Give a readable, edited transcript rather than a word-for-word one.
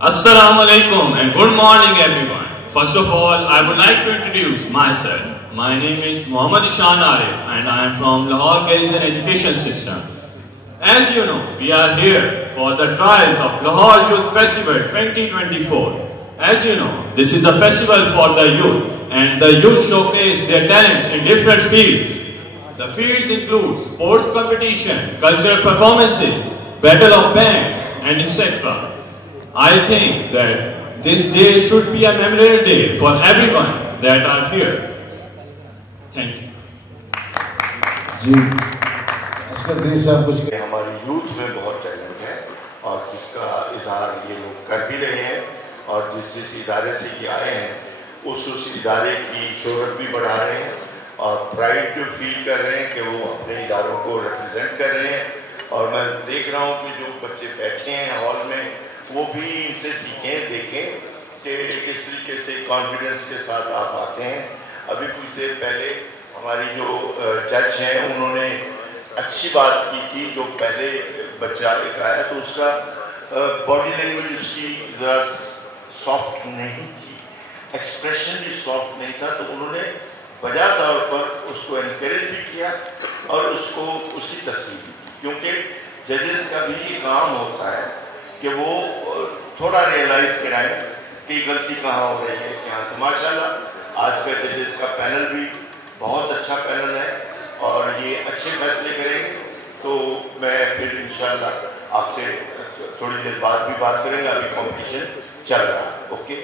Assalamu alaikum and good morning everyone. First of all, I would like to introduce myself. My name is Muhammad Ishan Arif and I am from Lahore Girls and Education System. As you know, we are here for the trials of Lahore Youth Festival 2024. As you know, this is a festival for the youth and the youth showcase their talents in different fields. The fields include sports competition, cultural performances, battle of bands and etc. I think that this day should be a memorable day for everyone that are here. Thank you. जी, असगर नदीम साहब कुछ हमारी youth में बहुत talent है और जिसका इजहार ये लोग कर भी रहे हैं और जिस इदारे से ये आए हैं उस इदारे की शोहरत भी बढ़ा रहे हैं और प्राइड फील कर रहे हैं कि वो अपने इदारों को रिप्रेजेंट कर रहे हैं। और मैं देख रहा हूँ कि जो बच्चे बैठे हैं हॉल में वो भी इनसे सीखें, देखें कि किस तरीके से कॉन्फिडेंस के साथ आप आते हैं। अभी कुछ देर पहले हमारी जो जज हैं उन्होंने अच्छी बात की थी। जो पहले बच्चा एक आया तो उसका बॉडी लैंग्वेज उसकी ज़रा सॉफ्ट नहीं थी, एक्सप्रेशन भी सॉफ्ट नहीं था, तो उन्होंने वजह तौर पर उसको इनकरेज भी किया और उसको उसकी तस्वीर भी की, क्योंकि जजेस का भी ये काम होता है कि वो थोड़ा रियलाइज़ कराएं कि गलती कहाँ हो रही है क्या। तो माशाल्लाह आज का जजेस का पैनल भी बहुत अच्छा पैनल है और ये अच्छे फैसले करेंगे। तो मैं फिर इंशाल्लाह आपसे थोड़ी देर बाद भी बात करेंगे, अभी कॉम्पिटिशन चल रहा है। ओके।